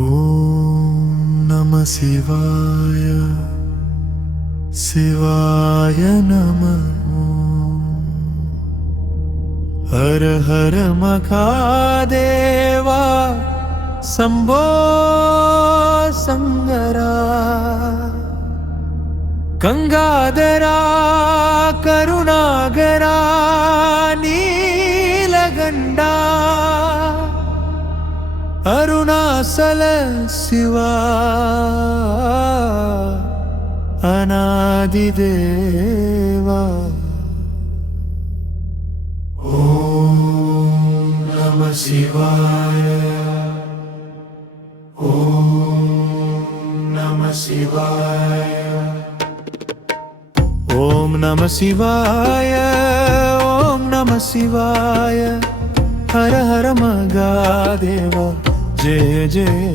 ஓம் நம சிவாய சிவாய நம. ஹர ஹர மகாதேவா சம்போ சங்கரா கங்காதரா கருணாகரா நீலகண்டா அருணாசல சிவா அநாதிதேவா. ஓம் நம சிவாய ஓம் நம சிவாய ஓம் நம சிவாய ஓம் நம சிவாய. ஹர ஹர மகாதேவா ஜெய ஜெய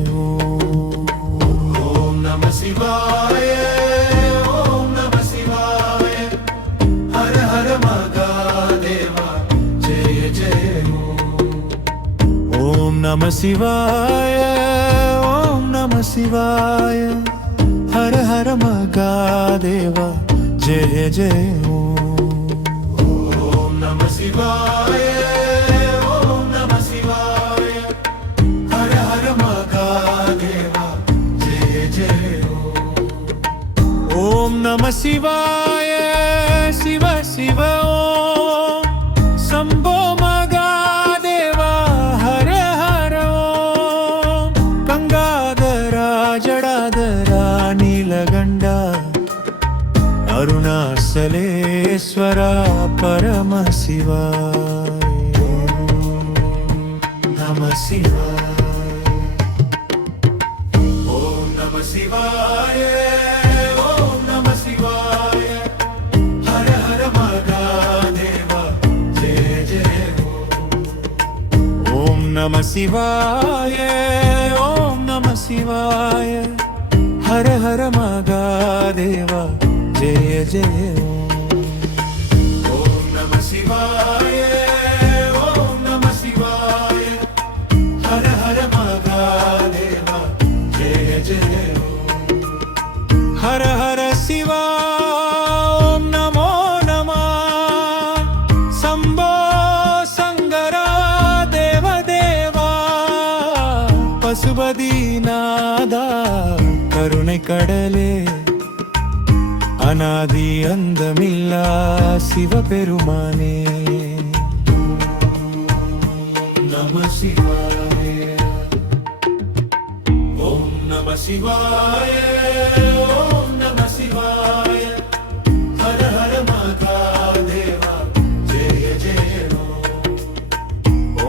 ஓம் நம சிவாய ஓம் நம சிவாய. ஹர ஹர மகாதேவா ஜெய ஜெய ஓம் நம சிவாய ஓம் நம சிவாய. ஹர ஹர மகாதேவா ஜெய ஜெய ஓம் நம சிவாய ஓம் நம சிவாய. ஹர ஹர மகாதேவா ஜெய ஜெய ஓம் நம சிவாய சிவ சிவ ஓம் சம்போ மகாதேவா. ஹர ஹர ஓம் கங்காதரா ஜடாதரா நீலகண்டா அருணாசலேஸ்வரா பரமசிவாய நம சிவாய. ஓம் நம சிவாய ஓம் நம சிவாய. ஹர ஹர மகாதேவா ஜெய ஜெய ஓம் நம சிவாய ஓம் நம சிவாய. ஹர ஹர மகாதேவா ஜெய ஜெய ஓம் நம சிவாய ஓம் நம சிவாய. ஹர ஹர மகாதேவா ஜெய ஜெய ஹர ஹர சிவா ஓம் நமோ நமः சம்போ சங்கரா தேவதேவா பசுபதி நாதா கருணை கடலே அநாதி அந்தமில்லா சிவபெருமானே. நம சிவாய ஓம் நம சிவாய ஓம் நம சிவாய. ஹர ஹர மகாதேவா ஜெய ஜெய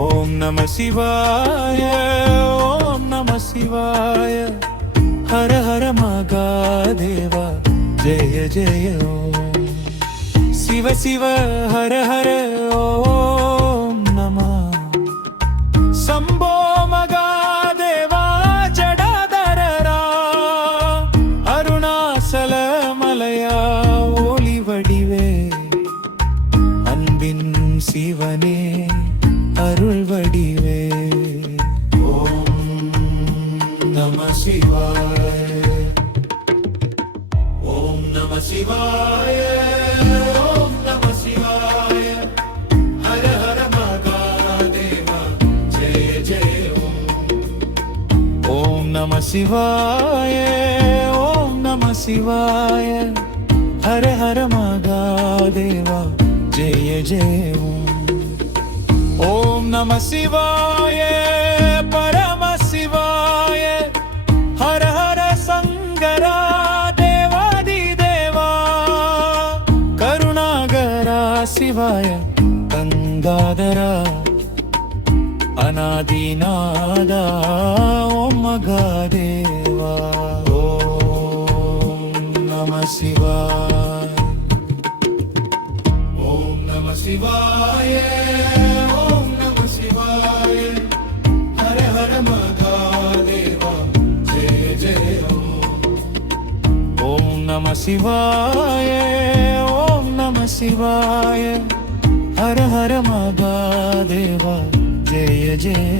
ஓம் நம சிவாய ஓம் நம சிவாய. ஹர ஹர மகாதேவா ஜெய ஜெய சிவ சிவ ஹர ஹர ஓம் நம சம்போ மகாதேவா ஜடாதரரா அருணாசல மலையா ஒளி வடிவே அன்பின் சிவனே அருள் வடிவே. ஓம் நம சிவாய ஓம் நம சிவாய ஓம் நம சிவாய. ஹர ஹர மகாதேவா ஜெய ஜெய ஓம் நம சிவாய ஓம் நம சிவாய. ஹர ஹர மகாதேவா ஜெய ஜெய ஓம் நம சிவாய பரம சிவாய. ஹர ஹர சங்கரா சிவாய கங்காதரா அநாதிநாதா ஓம் மகாதேவா. ஓம் நம சிவாய ஓம் நம சிவாய ஓம் நம சிவாய. ஹர ஹர மகாதேவா ஜெய ஜெய ஓம் நம சிவாய ஓம் நம சிவாய. ஹர ஹர மகாதேவா ஜெய ஜெய